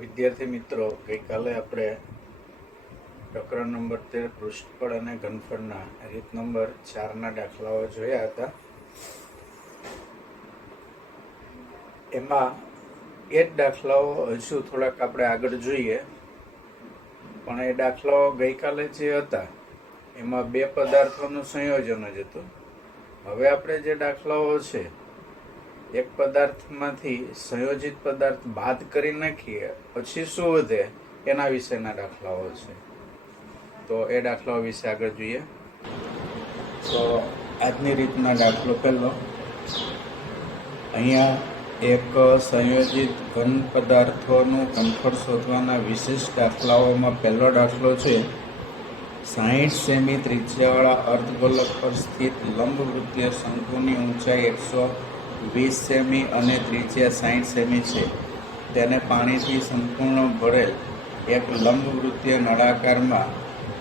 વિદ્યાર્થી મિત્રો, ગઈકાલે આપણે પ્રકરણ નંબર 13 પૃષ્ઠફળ અને ઘનફળના રીત નંબર 4ના દાખલાઓ જોયા હતા. એમાં એ જ દાખલાઓ હજુ થોડાક આપણે આગળ જોઈએ, પણ એ દાખલાઓ ગઈકાલે જે હતા એમાં બે પદાર્થોનું સંયોજન જ હતું. હવે આપણે જે દાખલાઓ છે, એક પદાર્થમાંથી સંયોજિત પદાર્થ બાદ કરી નાખીએ પછી શું વધે એના વિશેના દાખલાઓ છે. તો એ દાખલાઓ વિશે આગળ જોઈએ. તો આજની રીતના દાખલો પહેલો, અહીંયા એક સંયોજિત ઘન પદાર્થોનું ઘનફળ શોધવાના વિશિષ્ટ દાખલાઓમાં પહેલો દાખલો છે 60 સેમી ત્રિજ્યાવાળા અર્ધગોલક પર સ્થિત લંબવૃત્તીય શંકુની ઊંચાઈ 120 સેમી અને ત્રિજ્યા 60 સેમી છે. તેને પાણીથી સંપૂર્ણ ભરેલ એક લંબવૃત્તીય નળાકારમાં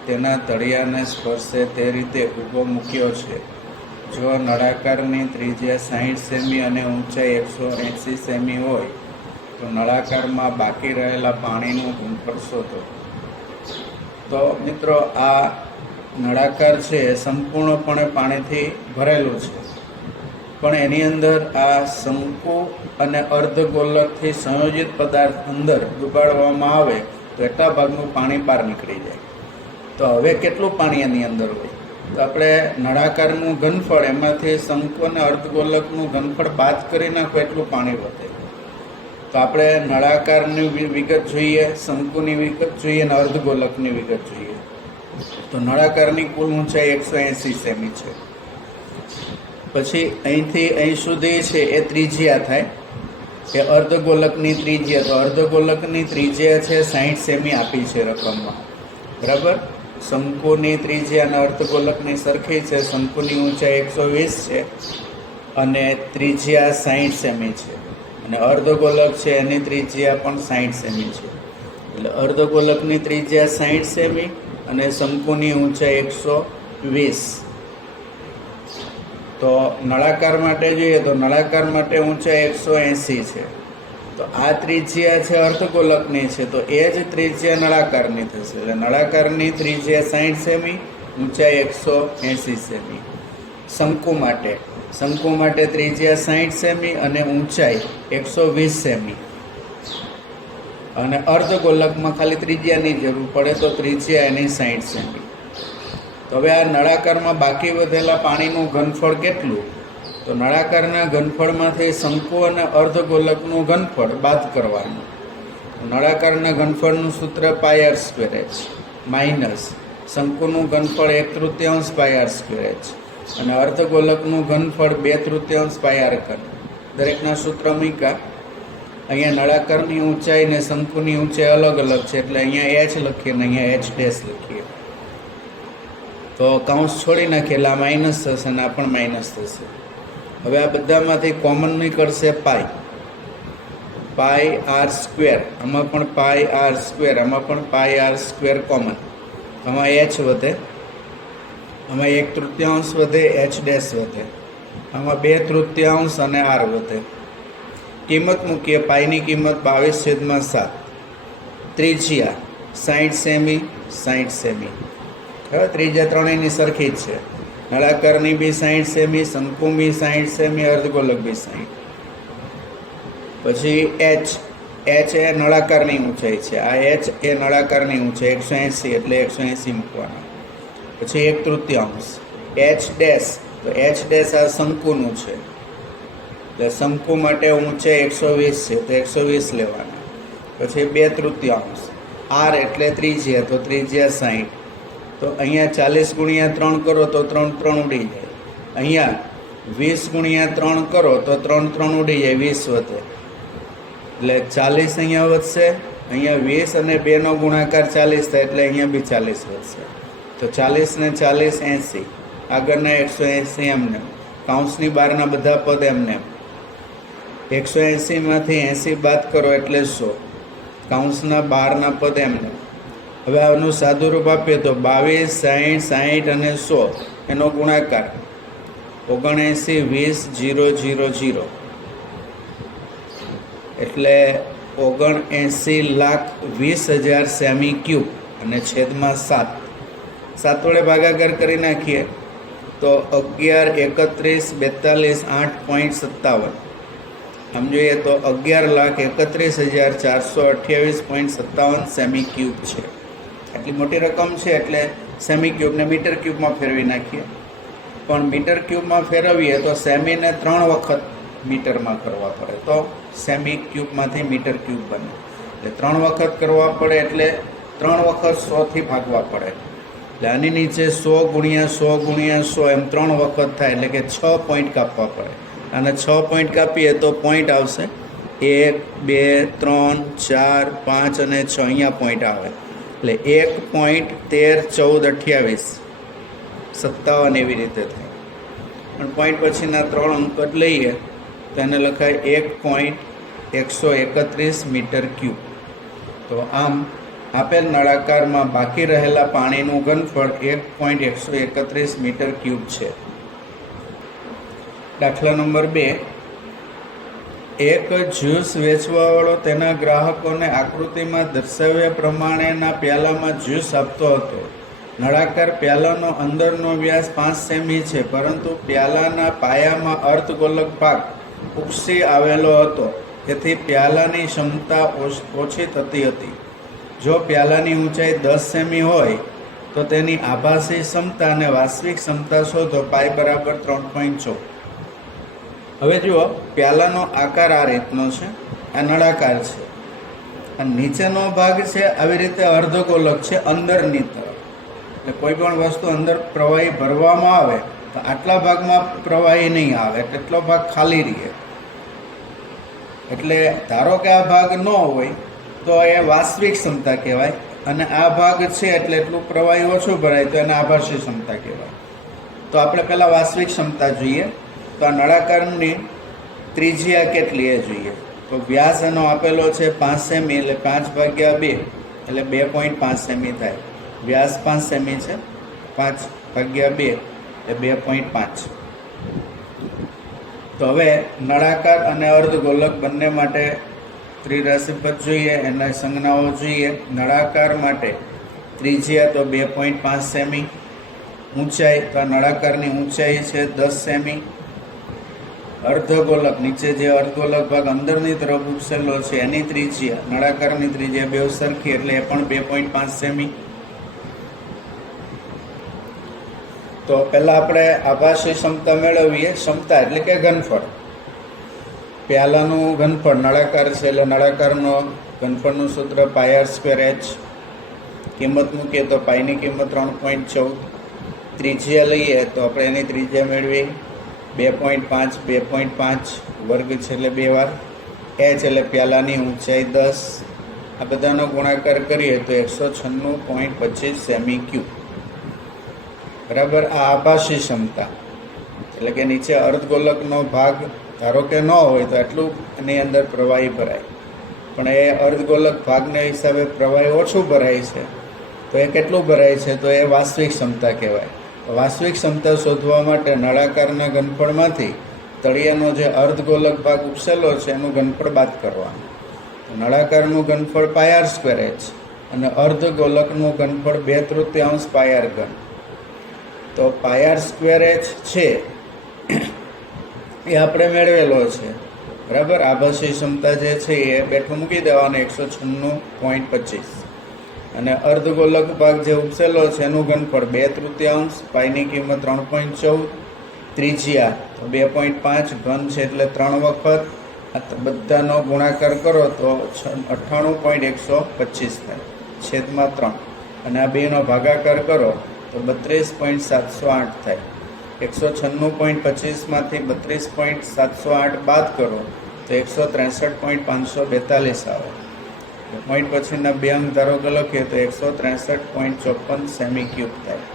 તેના તળિયાને સ્પર્શે તે રીતે ઊભો મૂક્યો છે. જો નળાકારની ત્રિજ્યા 60 સેમી અને ઊંચાઈ 180 સેમી હોય તો નળાકારમાં બાકી રહેલા પાણીનું ઘનફળ શોધો. તો મિત્રો, આ નળાકાર છે એ સંપૂર્ણપણે પાણીથી ભરેલું છે, પણ એની અંદર આ શંકુ અને અર્ધગોલકથી સંયોજિત પદાર્થ અંદર ડૂબાડવામાં આવે તો એટલા ભાગનું પાણી બહાર નીકળી જાય. તો હવે કેટલું પાણી એની અંદર હોય? તો આપણે નળાકારનું ઘનફળ, એમાંથી શંકુ અને અર્ધગોલકનું ઘનફળ બાદ કરી નાખો એટલું પાણી વધે. તો આપણે નળાકારની વિગત જોઈએ, શંકુની વિગત જોઈએ અને અર્ધગોલકની વિગત જોઈએ. તો નળાકારની કુલ ઊંચાઈ 180 સેમી છે. પછી અહીંથી અહીં સુધી છે એ ત્રિજ્યા થાય, એ અર્ધગોલકની ત્રિજ્યા. તો અર્ધગોલકની ત્રિજ્યા છે 60 સેમી આપી છે રકમમાં, બરાબર. શંકુની ત્રિજ્યા અને અર્ધગોલકની સરખી છે. શંકુની ઊંચાઈ 120 છે અને ત્રિજ્યા 60 સેમી છે, અને અર્ધગોલક છે એની ત્રિજ્યા પણ 60 સેમી છે. એટલે અર્ધગોલકની ત્રિજ્યા 60 સેમી અને શંકુની ઊંચાઈ 120. તો નળાકાર માટે જોઈએ તો નળાકાર માટે ઊંચાઈ 180 છે. તો આ ત્રિજ્યા છે અર્ધગોલકની છે, તો એ જ ત્રિજ્યા નળાકારની થશે. એટલે નળાકારની ત્રિજ્યા 60 સેમી, ઊંચાઈ 180 સેમી. શંકુ માટે ત્રિજ્યા 60 સેમી અને ઊંચાઈ 120 સેમી. અને અર્ધગોલકમાં ખાલી ત્રિજ્યાની જરૂર પડે તો ત્રિજ્યા એની 60 સેમી. તો હવે આ નળાકારમાં બાકી વધેલા પાણીનું ઘનફળ કેટલું? તો નળાકારના ઘનફળમાંથી શંકુ અને અર્ધગોલકનું ઘનફળ બાદ કરવાનું. નળાકારના ઘનફળનું સૂત્ર πr² માઇનસ શંકુનું ઘનફળ 1/3 πr², અને અર્ધગોલકનું ઘનફળ 2/3 πr². દરેકના સૂત્ર મૂક્યા. અહીંયા નળાકારની ઊંચાઈ ને શંકુની ઊંચાઈ અલગ અલગ છે, એટલે અહીંયા h લખીએ ને અહીંયા h' લખીએ. તો કૌંસ છોડી નાખીએ એટલે આ માઇનસ થશે ને આ પણ માઇનસ થશે. હવે આ બધામાંથી કોમન નીકળશે પાઈ r². આમાં પણ πr², આમાં પણ πr² કોમન. આમાં h વધે, આમાં 1/3 વધે, h' વધે, આમાં 2/3 અને r વધે. કિંમત મૂકીએ. પાઈની કિંમત 22/7. ત્રિજ્યા 60 સેમી, 60 સેમી. હવે ત્રિજ્યા ત્રણેયની સરખી જ છે. નળાકારની બી 60 સેમી, શંકુ બી 60 સેમી, અર્ધગોલક બી 60. પછી h એ નળાકારની ઊંચાઈ છે. આ h એ નળાકારની ઊંચાઈ 180, એટલે 180 મૂકવાના. પછી 1/3 h'. તો h' આ શંકુનું છે, એટલે શંકુ માટે ઊંચાઈ 120 છે, તો 120 લેવાના. પછી 2/3 r એટલે ત્રિજ્યા, તો ત્રિજ્યા 60. તો અહીંયા 40 × 3 કરો તો 3 ઉડી જાય. અહીંયા 20 × 3 કરો તો 3 ઉડી જાય, 20 વધે. એટલે 40 અહીંયા વધશે, અહીંયા 20 અને 2નો ગુણાકાર 40 થાય, એટલે અહીંયા બી 40 વધશે. તો 40 ને 40 80, આગળના 180 એમને. કૌંસની બહારના બધા પદ એમને. 180માંથી 80 બાદ કરો એટલે 100. કૌંસના બહારના પદ એમને. હવે આનું સાદું રૂપ આપીએ તો 22, 60, 60 અને 100 એનો ગુણાકાર 79, 20, 0, 0, 0. એટલે 79,20,000 સેમી ક્યુબ અને છેદમાં 7 વડે ભાગાકાર કરી નાખીએ તો 11,31,42 8.57. આમ જોઈએ તો 11,31,428.57 સેમી ક્યુબ છે. આટલી મોટી રકમ છે એટલે સેમી ક્યુબને મીટર ક્યુબમાં ફેરવી નાખીએ. પણ મીટર ક્યુબમાં ફેરવીએ તો સેમીને 3 વખત મીટરમાં કરવા પડે તો સેમી ક્યુબમાંથી મીટર ક્યુબ બને. એટલે 3 વખત કરવા પડે એટલે 3 વખત 100થી ભાગવા પડે. એટલે આની નીચે 100 ગુણ્યા 100 ગુણ્યા 100 એમ 3 વખત થાય એટલે કે 6 પોઈન્ટ કાપવા પડે. અને 6 પોઈન્ટ કાપીએ તો પોઈન્ટ આવશે 1, 2, 3, 4, 5 અને 6. અહીંયા પોઈન્ટ આવે એટલે 1.13, 14, 28, 57 એવી રીતે થાય. પણ પોઈન્ટ પછીના 3 અંક જ લઈએ તો એને લખાય 1.131 મીટર ક્યુબ. તો આમ આપેલ નળાકારમાં બાકી રહેલા પાણીનું ઘનફળ 1.131 મીટર ક્યુબ છે. દાખલા નંબર 2. એક જ્યુસ વેચવાવાળો તેના ગ્રાહકોને આકૃતિમાં દર્શાવ્યા પ્રમાણેના પ્યાલામાં જ્યુસ આપતો હતો. નળાકાર પ્યાલાનો અંદરનો વ્યાસ 5 સેમી છે, પરંતુ પ્યાલાના પાયામાં અર્ધગોલક ભાગ ઉપસી આવેલો હતો, તેથી પ્યાલાની ક્ષમતા ઓછી થતી હતી. જો પ્યાલાની ઊંચાઈ 10 સેમી હોય તો તેની આભાસી ક્ષમતા અને વાસ્તવિક ક્ષમતા શોધો. પાઈ બરાબર 3.4. હવે જુઓ, પ્યાલાનો આકાર આ રીતનો છે. આ નળાકાર છે. આ નીચેનો ભાગ છે આવી રીતે અર્ધગોલક છે અંદરની તરફ. એટલે કોઈ પણ વસ્તુ અંદર પ્રવાહી ભરવામાં આવે તો આટલા ભાગમાં પ્રવાહી નહીં આવે, એટલો ભાગ ખાલી રહે. એટલે ધારો કે આ ભાગ ન હોય તો એ વાસ્તવિક ક્ષમતા કહેવાય, અને આ ભાગ છે એટલે એટલું પ્રવાહી ઓછું ભરાય તો એને આભાસી ક્ષમતા કહેવાય. તો આપણે પહેલાં વાસ્તવિક ક્ષમતા જોઈએ. તો આ નળાકારની ત્રિજ્યા કેટલી એ જોઈએ. તો વ્યાસ એનો આપેલો છે 5 સેમી એટલે 5/2 એટલે 2.5 સેમી થાય. વ્યાસ 5 સેમી છે, 5/2 એટલે 2.5. તો હવે નળાકાર અને અર્ધગોલક બંને માટે ત્રિરાશિપદ જોઈએ, એના સંજ્ઞાઓ જોઈએ. નળાકાર માટે ત્રિજ્યા તો 2.5 સેમી, ઊંચાઈ તો આ નળાકારની ઊંચાઈ છે 10 સેમી. અર્ધગોલક નીચે જે અર્ધગોલક ભાગ અંદરની તરફ ઉપસેલો છે એની ત્રિજ્યા, નળાકારની ત્રિજ્યા બે સરખી એટલે એ પણ 2.5 સેમી. તો પહેલાં આપણે આભાસી ક્ષમતા મેળવીએ. ક્ષમતા એટલે કે ઘનફળ. પ્યાલાનું ઘનફળ નળાકાર છે એટલે નળાકારનો ઘનફળનું સૂત્ર πr²h. કિંમત મૂકીએ તો પાઈની કિંમત 3.14. ત્રિજ્યા લઈએ તો આપણે એની ત્રિજ્યા મેળવીએ 2.5, 2.5 વર્ગ છે એટલે 2 વાર. h એટલે પ્યાલાની ઊંચાઈ 10. આ બધાનો ગુણાકાર કરીએ તો 196.25 સેમી ક્યુબ. બરાબર. આ આભાસી ક્ષમતા એટલે કે નીચે અર્ધગોલકનો ભાગ ધારો કે ન હોય તો એટલું એની અંદર પ્રવાહી ભરાય, પણ એ અર્ધગોલક ભાગને હિસાબે પ્રવાહી ઓછું ભરાય છે. તો એ કેટલું ભરાય છે તો એ વાસ્તવિક ક્ષમતા કહેવાય. વાસ્તવિક ક્ષમતા શોધવા માટે નળાકારના ઘનફળમાંથી તળિયાનો જે અર્ધગોલક ભાગ ઉપસેલો છે એનું ઘનફળ બાદ કરવાનું. નળાકારનું ઘનફળ πr²h અને અર્ધગોલકનું ઘનફળ 2/3 πr². તો πr²h છે એ આપણે મેળવેલો છે. બરાબર. આભાસી ક્ષમતા જે છે એ બેઠું મૂકી દેવાનું 196.25. અને અર્ધગોલક ભાગ જે ઉપસેલો છે એનું ઘનફળ 2/3, પાઈની કિંમત 3.14. ત્રિજ્યા તો 2.5, ઘન છે એટલે 3 વખત. આ બધાનો ગુણાકાર કરો તો 98.125 થાય, છેદમાં 3. અને આ બેનો ભાગાકાર કરો તો 32.708 થાય. 196.25માંથી 32.708 બાદ કરો તો 163.542 આવે. પોઈન્ટ પછીના બે અંક ધારો કે લખીએ તો 163.54 સેમી ક્યુબ થાય.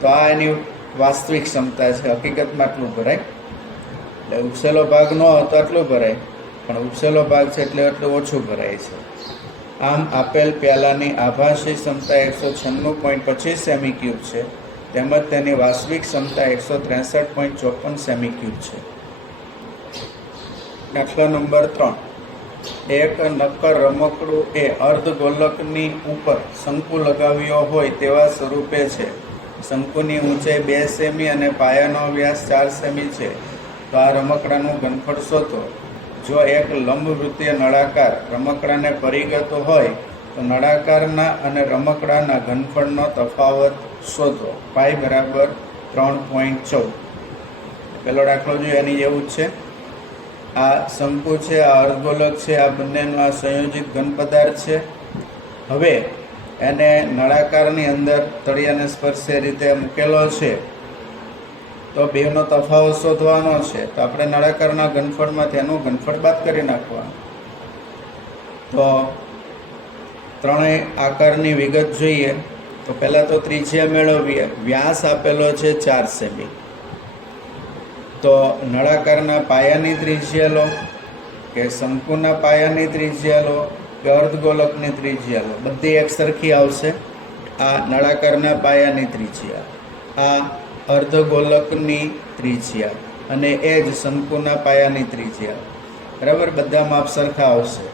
તો આ એની વાસ્તવિક ક્ષમતા છે. હકીકતમાં આટલું ભરાય. એટલે ઉપસેલો ભાગ ન હોય તો આટલું ભરાય, પણ ઉપસેલો ભાગ છે એટલે એટલું ઓછું ભરાય છે. આમ આપેલ પ્યાલાની આભાસી ક્ષમતા 196.25 સેમી ક્યુબ છે, તેમજ તેની વાસ્તવિક ક્ષમતા 163.54 સેમી ક્યુબ છે. દાખલા નંબર 3. એક નક્કર રમકડું એ અર્ધગોલકની ઉપર શંકુ લગાવ્યો હોય તેવા સ્વરૂપે છે. શંકુની ઊંચાઈ 2 સેમી અને પાયાનો વ્યાસ 4 સેમી છે. તો આ રમકડાનું ઘનફળ શોધો. જો એક લંબવૃત્તીય નળાકાર રમકડાને પરિગતો હોય તો નળાકારના અને રમકડાના ઘનફળનો તફાવત શોધો. પાઈ બરાબર 3.14. પહેલો દાખલો જોઈએ એની જેવું જ છે. આ શંકુ છે, આ અર્ધગોલક છે, આ બંનેનો આ સંયોજિત ઘન પદાર્થ છે. હવે એને નળાકારની અંદર તળિયાને સ્પર્શે રીતે મૂકેલો છે. તો બેનો તફાવત શોધવાનો છે. તો આપણે નળાકારના ઘનફળમાંથી એનું ઘનફળ બાદ કરી નાખવાનું. તો ત્રણેય આકારની વિગત જોઈએ. તો પહેલાં તો ત્રિજ્યા મેળવીએ. વ્યાસ આપેલો છે 4 સેમી. તો નળાકારના પાયાની ત્રિજ્યા લો, કે શંકુના પાયાની ત્રિજ્યા લો, કે અર્ધગોલકની ત્રિજ્યા લો, બધી એક સરખી આવશે. આ નળાકારના પાયાની ત્રિજ્યા, આ અર્ધગોલકની ત્રિજ્યા, અને એ જ શંકુના પાયાની ત્રિજ્યા. બરાબર, બધા માપ સરખા આવશે.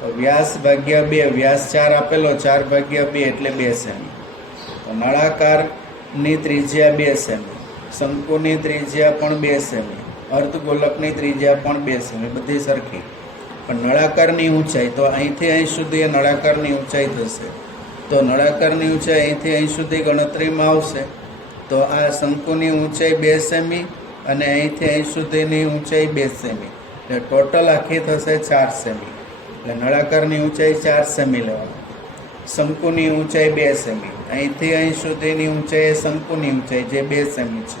તો વ્યાસ ભાગ્યા 2, વ્યાસ 4 આપેલો, 4 ભાગ્યા 2 એટલે 2 સેમી. તો નળાકારની ત્રિજ્યા 2 સેમી, શંકુની ત્રિજ્યા પણ 2 સેમી, અર્ધગોલકની ત્રિજ્યા પણ 2 સેમી, બધી સરખી. પણ નળાકારની ઊંચાઈ, તો અહીંથી અહીં સુધી એ નળાકારની ઊંચાઈ થશે. તો નળાકારની ઊંચાઈ અહીંથી અહીં સુધી ગણતરીમાં આવશે. તો આ શંકુની ઊંચાઈ 2 સેમી અને અહીંથી અહીં સુધીની ઊંચાઈ 2 સેમી, એટલે ટોટલ આખી થશે 4 સેમી. એટલે નળાકારની ઊંચાઈ 4 સેમી લેવાની. શંકુની ઊંચાઈ 2 સેમી, અહીંથી અહીં સુધીની ઊંચાઈ એ શંકુની ઊંચાઈ જે 2 સેમી છે.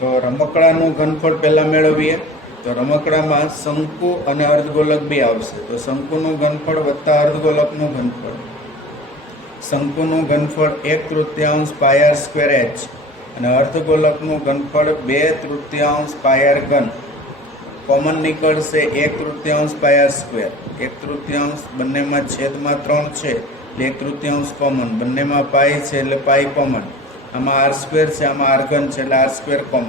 તો રમકડાનું ઘનફળ પહેલાં મેળવીએ. તો રમકડામાં શંકુ અને અર્ધગોલક 2 આવશે. તો શંકુનું ઘનફળ વત્તા અર્ધગોલકનું ઘનફળ. શંકુનું ઘનફળ 1/3 પાય r² h અને અર્ધગોલકનું ઘનફળ 2/3 પાય r ઘન. કોમન નીકળશે 1/3 પાય r². 1/3 બંનેમાં છેદમાં 3 છે એટલે 1/3 કોમન. બંનેમાં પાય છે એટલે પાય કોમન. આમાં r² છે, આમાં r ઘન છે એટલે r² કોમન.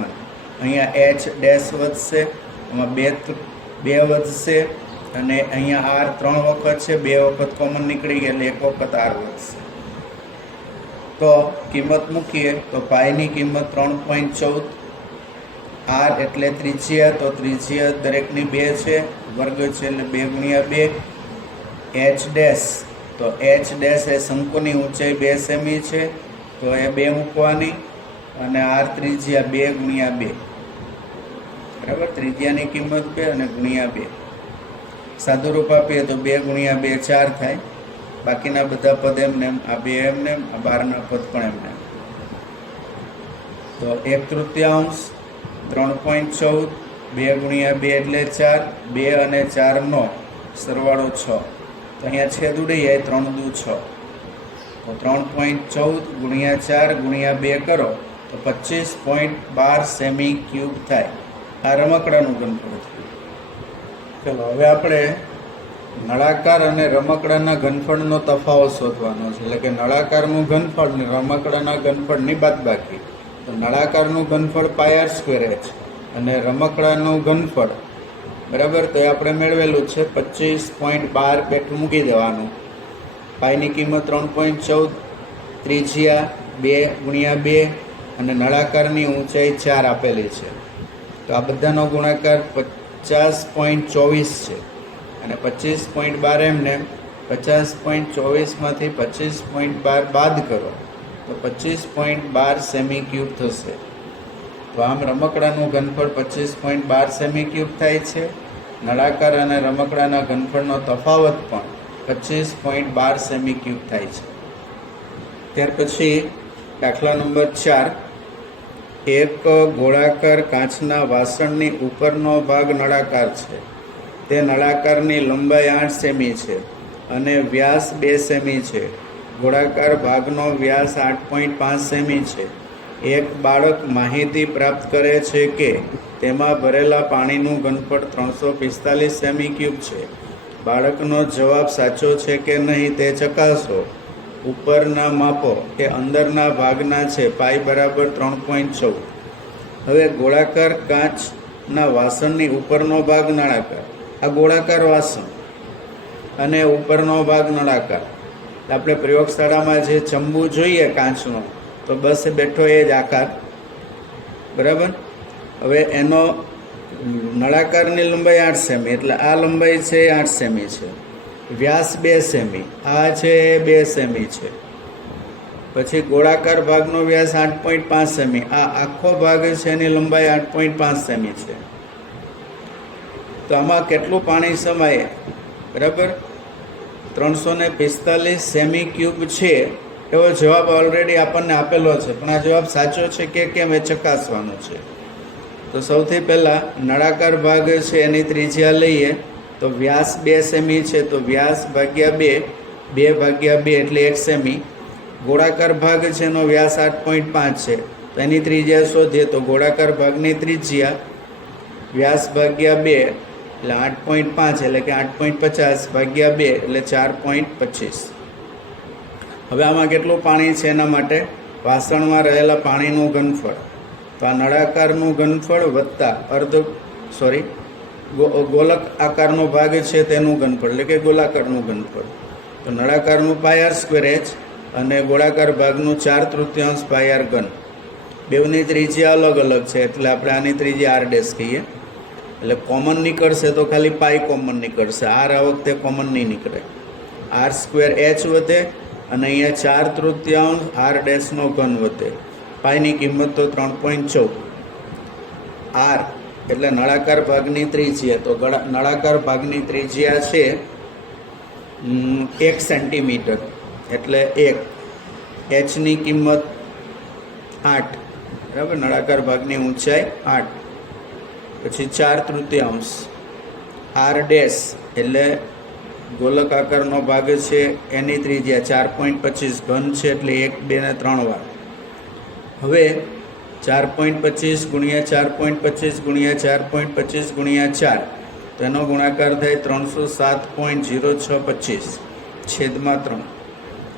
અહીંયા h ડેશ વધશે, આમાં 2 વધશે, અને અહીંયા r 3 વખત છે, 2 વખત કોમન નીકળી ગયા એટલે 1 વખત r વધશે. તો કિંમત મૂકીએ તો પાઈની કિંમત 3.14. r એટલે ત્રિજ્યા, તો ત્રિજ્યા દરેકની 2 છે, વર્ગ છે એટલે 2 × 2. h ડેશ, તો h ડેશ એ શંકુની ઊંચાઈ 2 સેમી છે, તો એ 2 મૂકવાની, અને r ત્રિજ્યા 2 × 2. બરાબર, ત્રિજ્યાની કિંમત 2 અને ગુણ્યા 2. સાદું રૂપ આપીએ તો 2 × 2 4 થાય. બાકીના બધા પદ એમને, આ 2 એમને, આ 12ના પદ પણ એમને. તો 1/3 3.14, 2 × 2 એટલે 4, 2 અને 4 નો સરવાળો 6. તો અહીંયા છેદ ઉડી જાય, 3 દુ 6. તો 3.14 × 4 × 2 કરો તો 25.12 સેમી ક્યુબ થાય. આ રમકડાનું ઘનફળ થયું. ચલો હવે આપણે નળાકાર અને રમકડાના ઘનફળનો તફાવત શોધવાનો છે. એટલે કે નળાકારનું ઘનફળ ને રમકડાના ઘનફળની બાદબાકી. તો નળાકારનું ઘનફળ પાય r² h અને રમકડાનું ઘનફળ, બરાબર, તો એ આપણે મેળવેલું છે 25.12 પેટું મૂકી દેવાનું. પાઈની કિંમત 3.14, ત્રિજ્યા 2 × 2 અને નળાકારની ઊંચાઈ 4 આપેલી છે. તો આ બધાનો ગુણાકાર 50.24 છે. અને 25.12 એમને 50.24માંથી 25.12 બાદ કરો તો 25.12 સેમી ક્યુબ થશે. તો આમ રમકડાનું ઘનફળ 25.12 સેમી ક્યુબ થાય છે. નળાકાર અને રમકડાના ઘનફળનો તફાવત પણ 25.12 સેમી ક્યુબ થાય છે. ત્યાર પછી દાખલા નંબર 4. એક ગોળાકાર કાચના વાસણની ઉપરનો ભાગ નળાકાર છે. તે નળાકારની લંબાઈ 8 સેમી છે અને વ્યાસ 2 સેમી છે. ગોળાકાર ભાગનો વ્યાસ 8.5 સેમી છે. એક બાળક માહિતી પ્રાપ્ત કરે છે કે તેમાં ભરેલા પાણીનું ઘનફળ 345 સેમી ક્યુબ છે. બાળકનો જવાબ સાચો છે કે નહીં તે ચકાસો. ઉપરના માપો એ અંદરના ભાગના છે. પાઈ બરાબર 3.14. હવે ગોળાકાર કાચના વાસણની ઉપરનો ભાગ નળાકાર આ ગોળાકાર વાસણ અને ઉપરનો ભાગ નળાકાર. આપણે પ્રયોગશાળામાં જે ચંબુ જોઈએ કાચનો, તો બસ બેઠો એ જ આકાર, બરાબર. હવે એનો નળાકારની લંબાઈ 8 સેમી, એટલે આ લંબાઈ છે 8 સેમી છે. વ્યાસ 2 સેમી, આ છે 2 સેમી છે. પછી ગોળાકાર ભાગનો વ્યાસ 8.5 સેમી, આ આખો ભાગ છે એની લંબાઈ 8.5 સેમી છે. તો આમાં કેટલું પાણી સમાય? બરાબર, 345 સેમી ક્યુબ છે એવો જવાબ ઓલરેડી આપણને આપેલો છે, પણ આ જવાબ સાચો છે કે કેમ એ ચકાસવાનું છે. તો સૌથી પહેલાં નળાકાર ભાગ છે એની ત્રિજ્યા લઈએ, તો વ્યાસ 2 સેમી છે, તો વ્યાસ ભાગ્યા 2, 2 ભાગ્યા 2 એટલે 1 સેમી. ગોળાકાર ભાગ છે એનો વ્યાસ 8.5 છે, તો એની ત્રિજ્યા શોધીએ તો ગોળાકાર ભાગની ત્રિજ્યા વ્યાસ ભાગ્યા 2 એટલે 8.5 એટલે કે 8.50 ભાગ્યા 2 એટલે 4.25. હવે આમાં કેટલું પાણી છે એના માટે વાસણમાં રહેલા પાણીનું ઘનફળ, તો આ નળાકારનું ઘનફળ વત્તા ગોલક આકારનો ભાગ છે તેનું ઘનફળ, એટલે કે ગોલાકારનું ઘનફળ. તો નળાકારનું πr² h અને ગોળાકાર ભાગનું 4/3 πr3. બેવની ત્રિજ્યા અલગ અલગ છે, એટલે આપણે આની ત્રિજ્યા r' કહીએ. એટલે કોમન નીકળશે તો ખાલી પાઈ કોમન નીકળશે, r આ વખતે કોમન નહીં નીકળે. r² h વધે અને અહીંયા 4/3 r' નો ઘન વધે. પાઈની કિંમત તો 3.14. r એટલે નળાકાર ભાગની ત્રિજ્યા, તો નળાકાર ભાગની ત્રિજ્યા છે 1 સેન્ટીમીટર, એટલે 1. h ની કિંમત 8, બરાબર. નળાકાર ભાગની ઊંચાઈ 8, પછી 4/3 r' એટલે ગોલક આકારનો ભાગ છે એની ત્રિજ્યા 4.25, ઘન છે એટલે 1, 2 ને 3 વાર. હવે 4.25 ગુણ્યા 4.25 ગુણ્યા 4.25 ગુણ્યા 4, તો એનો ગુણાકાર થાય 307.0625 છેદમાં 3,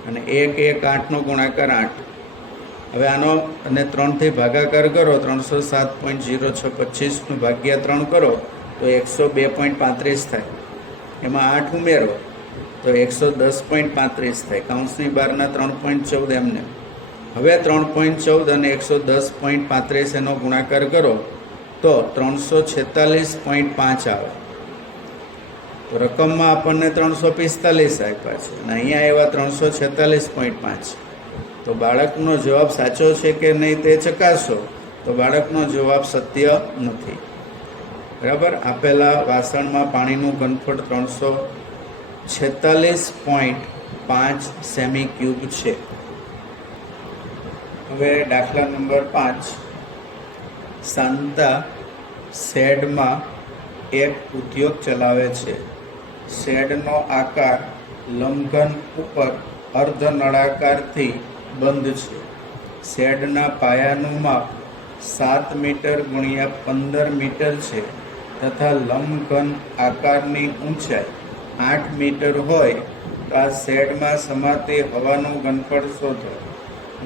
અને 1, 1, 8નો ગુણાકાર 8. હવે આનો અને 3થી ભાગાકાર કરો, 307.0625 ભાગ્યા 3 કરો તો 102.35 થાય. એમાં 8 ઉમેરો તો 110.35 થાય. કૌંસની બહારના 3.14 એમને. હવે 3.14 અને 110.35 એનો ગુણાકાર કરો તો 346.5 આવે. તો રકમમાં આપણને 345 આપ્યા છે અને અહીંયા એવા 346.5. તો બાળકનો જવાબ સાચો છે કે નહીં તે ચકાસો. તો બાળકનો જવાબ સત્ય નથી. બરાબર. આપેલા વાસણમાં પાણીનું ઘનફળ 346.5 સેમી ક્યુબ છે. હવે દાખલા નંબર 5. શાંતા શેડમાં એક ઉદ્યોગ ચલાવે છે. શેડનો આકાર લંબઘન ઉપર અર્ધ નળાકારથી બંધ છે. શેડના પાયાનું માપ 7 મીટર ગુણ્યા 15 મીટર છે તથા લંબઘન આકારની ઊંચાઈ 8 મીટર હોય તો આ શેડમાં સમાતી હવાનું ઘનફળ શોધો.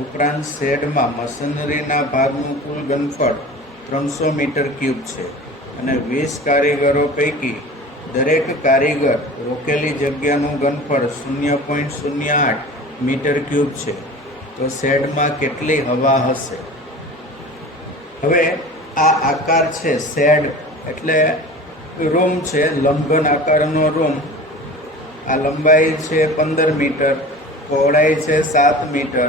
ઉપરાંત શેડમાં મશીનરીના ભાગનું કુલ ઘનફળ 300 મીટર ક્યુબ છે અને 20 કારીગરો પૈકી દરેક કારીગર રોકેલી જગ્યાનું ઘનફળ 0.08 મીટર ક્યુબ છે. તો શેડમાં કેટલી હવા હશે? હવે આ આકાર છે શેડ એટલે રૂમ છે, લંબઘન આકારનો રૂમ. આ લંબાઈ છે 15 મીટર, પહોળાઈ છે 7 મીટર,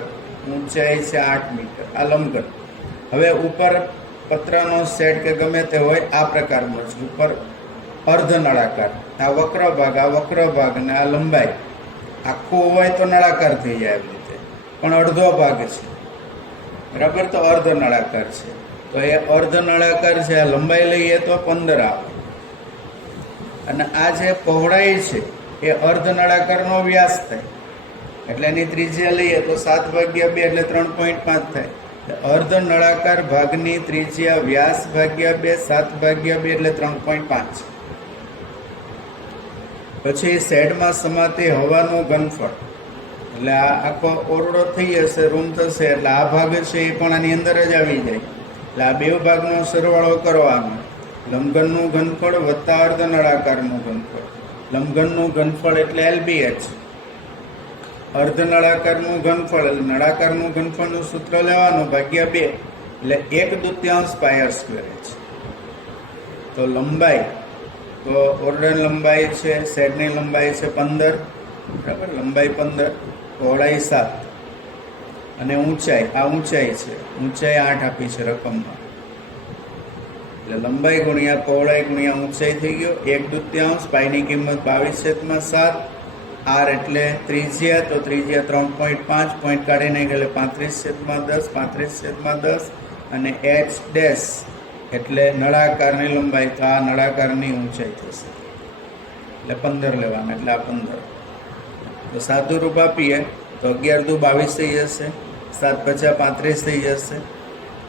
ઊંચાઈ છે 8 મીટર. આ લંબઘન. હવે ઉપર પતરાનો સેટ કે ગમે તે હોય આ પ્રકારનો છે. ઉપર અર્ધ નળાકાર, આ વક્ર ભાગ અને આ લંબાઈ આખું હોય તો નળાકાર થઈ જાય આવી રીતે, પણ અડધો ભાગ છે, બરાબર. તો અર્ધ નળાકાર છે. તો એ અર્ધ નળાકાર છે. આ લંબાઈ લઈએ તો 15 આવે અને આ જે પહોળાઈ છે એ અર્ધ નળાકારનો વ્યાસ થાય, એટલે એની ત્રિજ્યા લઈએ તો 7/2 એટલે 3.5 થાય. અર્ધ નળાકાર ભાગની ત્રિજ્યા વ્યાસ ભાગ્યા 2, 7/2 એટલે 3.5. પછી શેડમાં સમાતી હવાનું ઘનફળ, એટલે આ આખો ઓરડો થઈ જશે, રૂમ થશે, એટલે આ ભાગ છે એ પણ આની અંદર જ આવી જાય. એટલે આ બે ભાગનો સરવાળો કરવાનો. લંબઘનનું ઘનફળ વત્તા અર્ધ નળાકારનું ઘનફળ. લંબઘનનું ઘનફળ એટલે LBH, અર્ધ નળાકારનું ઘનફળ એટલે નળાકારનું ઘનફળનું સૂત્ર લેવાનું ભાગ્યા 2 એટલે 1/2 પાય સ્ક્વેર h. તો લંબાઈ, તો ઓરડાની લંબાઈ છે, શેડની લંબાઈ છે 15, બરાબર, લંબાઈ 15, પહોળાઈ 7 અને ઊંચાઈ, આ ઊંચાઈ છે, ઊંચાઈ 8 આપી છે રકમમાં, એટલે લંબાઈ ગુણ્યા પહોળાઈ ગુણ્યા ઊંચાઈ થઈ ગયો 1/2. પાઈની કિંમત 22/7. આર એટલે ત્રિજ્યા, તો ત્રિજ્યા 3.5, પોઈન્ટ કાઢી નાખી એટલે 35/10, 35/10 અને એચ ડેશ એટલે નળાકારની લંબાઈ, તો આ નળાકારની ઊંચાઈ થશે એટલે 15 લેવાના, એટલે આ 15. તો સાદું રૂપ આપીએ તો 11 × 2 = 22 થઈ જશે, 7 × 5 = 35 થઈ જશે,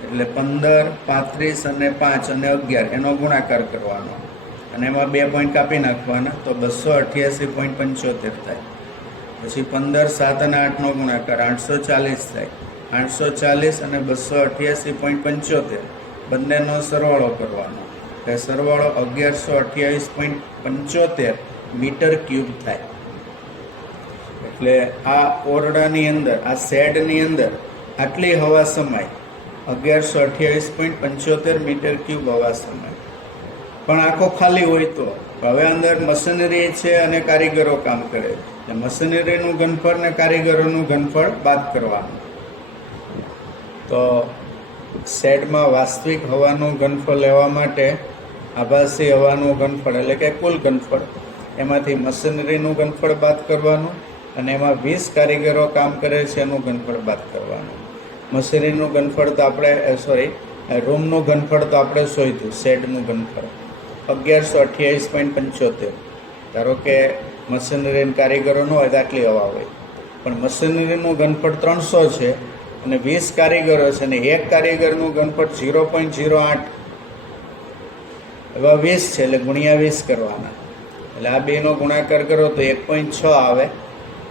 એટલે 15, 35 અને 5 અને 11 એનો ગુણાકાર કરવાનો અને એમાં 2 પોઈન્ટ કાપી નાખવાના, તો 288.75 થાય. પછી 15, 7 અને 8નો ગુણાકાર 840 થાય, 840 અને 288.75 બંનેનો સરવાળો કરવાનો, એટલે સરવાળો 1128.75 મીટર ક્યુબ થાય. એટલે આ ઓરડાની અંદર, આ શેડની અંદર આટલી હવા સમાય, 1128.75 મીટર ક્યુબ હવા સમાય. પણ આખો ખાલી હોય તો હવે અંદર મશીનરી છે અને કારીગરો કામ કરે, એટલે મશીનરીનું ઘનફળ ને કારીગરોનું ઘનફળ બાદ કરવાનું. તો શેડમાં વાસ્તવિક હવાનું ઘનફળ લેવા માટે આભાસી હવાનું ઘનફળ એટલે કે કુલ ઘનફળ, એમાંથી મશીનરીનું ઘનફળ બાદ કરવાનું અને એમાં 20 કારીગરો કામ કરે છે એનું ઘનફળ બાદ કરવાનું. મશીનરીનું ઘનફળ તો આપણે રૂમનું ઘનફળ તો આપણે શોધ્યું, શેડનું ઘનફળ 1128.75. ધારો કે મશીનરી કારીગરો ન હોય તો આટલી હવા હોય, પણ મશીનરીનું ઘનફળ 300 છે અને 20 કારીગરો છે અને એક કારીગરનું ઘનફળ 0.08 એવા 20 છે, એટલે ગુણ્યા 20 કરવાના, એટલે આ બેનો ગુણાકાર કરો તો 1.6 આવે.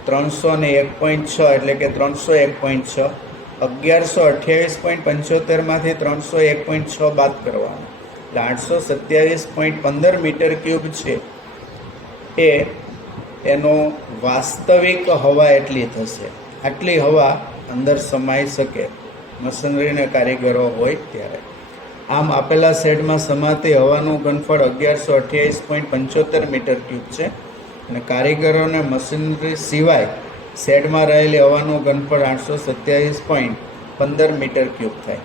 300 ને 1.6 એટલે કે 301.6. 1128.75 માંથી 301.6 બાદ કરવાનો, એટલે 827.15 મીટર ક્યુબ છે એ એનો વાસ્તવિક હવા એટલી થશે. આટલી હવા અંદર સમાઈ શકે મશીનરીને કારીગરો હોય ત્યારે. આમ આપેલા શેડમાં સમાતી હવાનું ઘનફળ 1128.75 મીટર ક્યુબ છે અને કારીગરોને મશીનરી સિવાય શેડમાં રહેલી હવાનું ઘનફળ 827.15 મીટર ક્યુબ થાય.